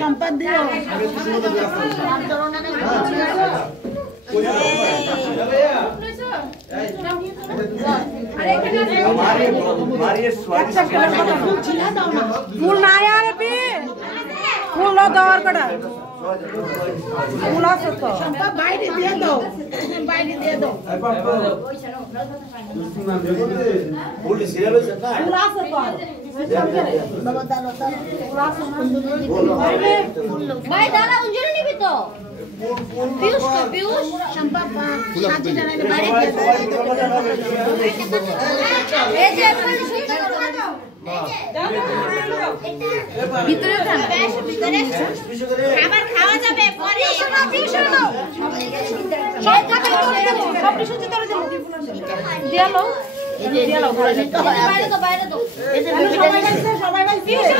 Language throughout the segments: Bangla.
সম্পদ দিও ফুল না यार अभी ফুল लो दौर कड़ा ফুল আছে তো সম্পদ বাইরে দিয়ে দাও বাইরে দিয়ে দাও ফুল সিরিয়াল হইছে না ফুল আছে তো বাবা দাও ফুল আছে না ভাই দাদা উঞ্জরে নিবি তো পিউষ সম্পদ সাজি জানাইলে বাইরে দিয়ে দাও এই যে ভিতরে যান ভিতরে খাবার খাওয়া যাবে পরে টিউশন নাও সব টাকা সব টিউশন ভিতরে যাও দিয়ালো দিয়ালো বাইরে তো বাইরে তো এই যে সবাই ভাই টিউশন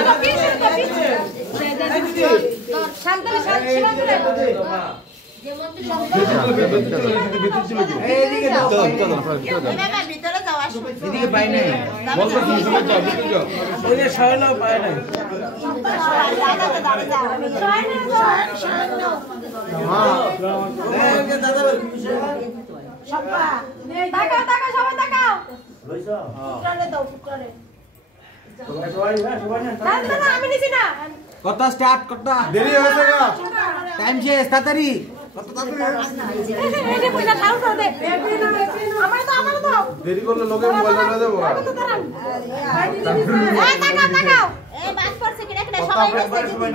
তো শান্তরে শান্তরে যে মন্ত্রী এইদিকে দাও বাবা ভিতরে যাও আসো এদিকে পাই নাই বলতো কি সময় যাও ভিতরে যাও ওই যে শয়না পায় নাই দাদা দাদা যাও শয়না হ্যাঁ এই দাদা সপ্পা তাকাও তাকাও সবাই তাকাও লইছো ফুটরে দাও ফুটরে সবাই না না আমি নিছি না কত স্টার্ট কতটা দেরি হয়েছে গো টাইম শেষ তাড়াতাড়ি কত তাড়াতাড়ি এই যে পয়সা খাও তো দে আমার দাও দেরি করলে লোকে মোবাইল না দেবো এই টাকা টাকাও এই বাস করছে কিনা কিনা সবাই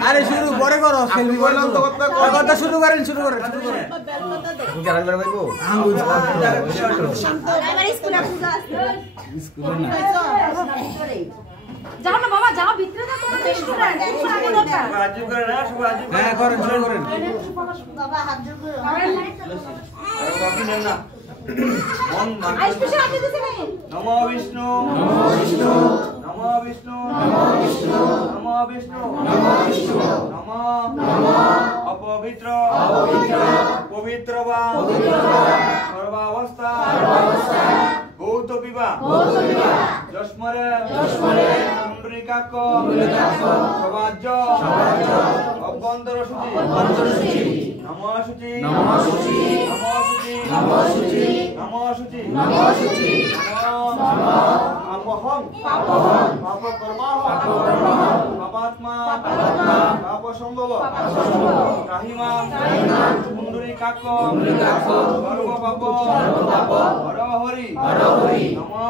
আরে শুরু পরে করো সেলফি বললাম তো কথা শুরু করেন গান করে ভাইবো আঙ্গুল আমার স্কুলে পূজা আছে স্কুলে না যাও না বাবা যাও ভিতরে যাও তোমরা স্টুডেন্ট তোমরা আগে দরকার রাজু করে না সব রাজু হ্যাঁ করেন বাবা হাত জোড় করো আরে বাকি নেন না মন মান স্পেশাল আপনি দিতে নাই নমো বিষ্ণু নমো বিষ্ণু নমো বিষ্ণু নমো বিষ্ণু নমো বিষ্ণু নমো বিষ্ণু নমো নমো অপবিত্র অপবিত্র পবিত্রবা পবিত্রবা সর্বাবস্থা সর্বাবস্থা গৌত বিবা যস্মরে যস্মরে পুণ্ডরিকাক্ষ সবাজ্য সবাজ্য অভ্যন্তর শুচি নমো শুচি নমো শুচি নমো শুচি নমো শুচি নমো শুচি নমো শুচি নমো আপহং পাপহং পাপকর্মঃ পাপাত্মা পাপ সম্ভব রাহিমা পুণ্ডরিকাক্ষ সর্ব পাপ হর হরি নমো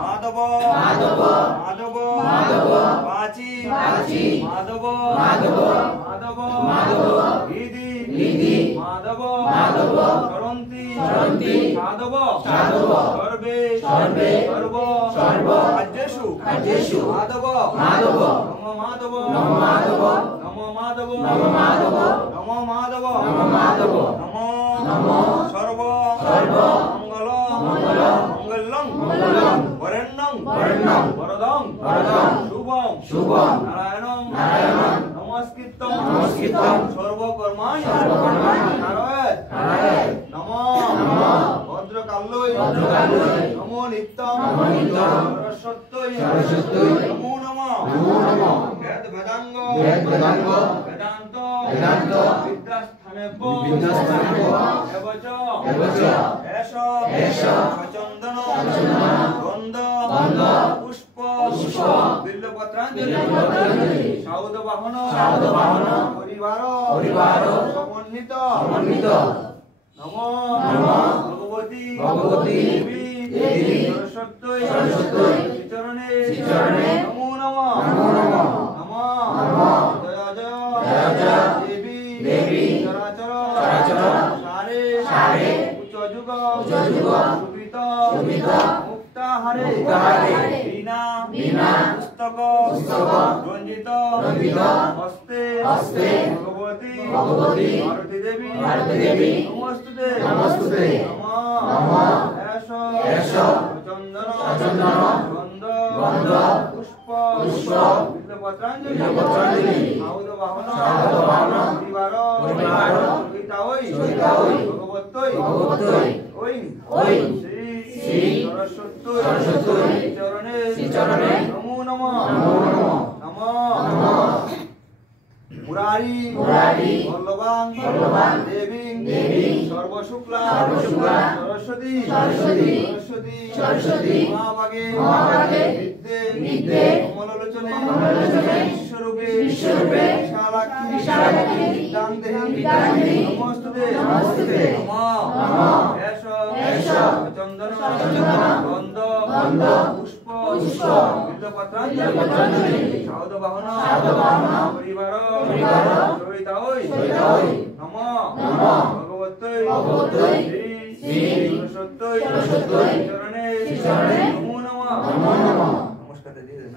মাধব মাধব মাধব মাধব পাচি পাচি মাধব মাধব মাধব মাধব গিদি গিদি মাধব মাধব সরন্তি সরন্তি সাধব সাধব সর্বে সর্বে সর্ব সর্ব কার্যেষু কার্যেষু মাধব মাধব নমো মাধব নমো মাধব নমো মাধব নমো মাধব নমো মাধব নমো মাধব নমো নমো সর্ব সর্ব মঙ্গল মঙ্গল মঙ্গলং মঙ্গলং বরেণ্যং বরেণ্যং বরদং বরদং শুভং শুভং নারায়ণং নারায়ণং নমস্কৃত্যং নমস্কৃত্যং সর্বকর্মাণি সর্বকর্মাণি নারায়ণ নারায়ণ নমো নমো ভদ্রকাল্যৈ ভদ্রকাল্যৈ নমো নিত্যং নমো নিত্যং সরস্বত্যৈ সরস্বত্যৈ নমো নমঃ নমো নমঃ বেদ বেদাঙ্গ বেদ বেদাঙ্গ বেদান্ত বেদান্ত বিদ্যাস্থানেভ্য বিদ্যাস্থানেভ্য এবচ এবচ এষ এষ সচন্দন সচন্দন গন্ধ গন্ধ পুষ্প পুষ্প বিল্লপত্রাঞ্জলি বিল্লপত্রাঞ্জলি সাউদ বাহন পরিবার পরিবার সমন্বিত সমন্বিত নমো নমো ভগবতী ভগবতী দেবী দেবী সরস্বত্যৈ সরস্বত্যৈ শ্রীচরণে শ্রীচরণে নমো নমঃ নমো নমঃ নমো নমো জয় জয় জয় জয় দেবী দেবী চরাচর চরাচর সারে সারে উচ্চ যুগ সুবিত সুবিত মুক্তাহারে মুক্তাহারে বীণা বীণা পুস্তক পুস্তক রঞ্জিত রঞ্জিত হস্তে হস্তে ভগবতী ভগবতী ভারতী দেবী নমস্তুতে নমস্তুতে নমো নমো এষ এষ চন্দন চন্দন গন্ধ গন্ধ পুষ্প পুষ্প বিল্লপত্রাঞ্জলি বিল্লপত্রাঞ্জলি সাউদ বাহন পরিবার পরিবার সহিতাঐ ভগবত্যৈ ভগবত্যৈ ওই ওই শ্রী শ্রী সরস্বত্যৈ শ্রীচরণে নমো নমঃ নমো নমঃ নমো নমঃ মুরারি বল্লভাং দেবী সর্বশুক্লা সরস্বতী মহাভাগে বিদ্যে কমলোচনে বিশ্বরূপে বিশালাক্ষী বিদ্যাং দেহি নমস্তুতে নমঃ এষ চন্দন গন্ধ পুষ্প বিল্লপত্রাঞ্জলি সাউদবাহন পরিবার সহিতায় নমঃ ভগবত্যৈ শ্রী সরস্বত্যৈ চরণে নমো নমঃ। নমস্কার দিয়ে দেন।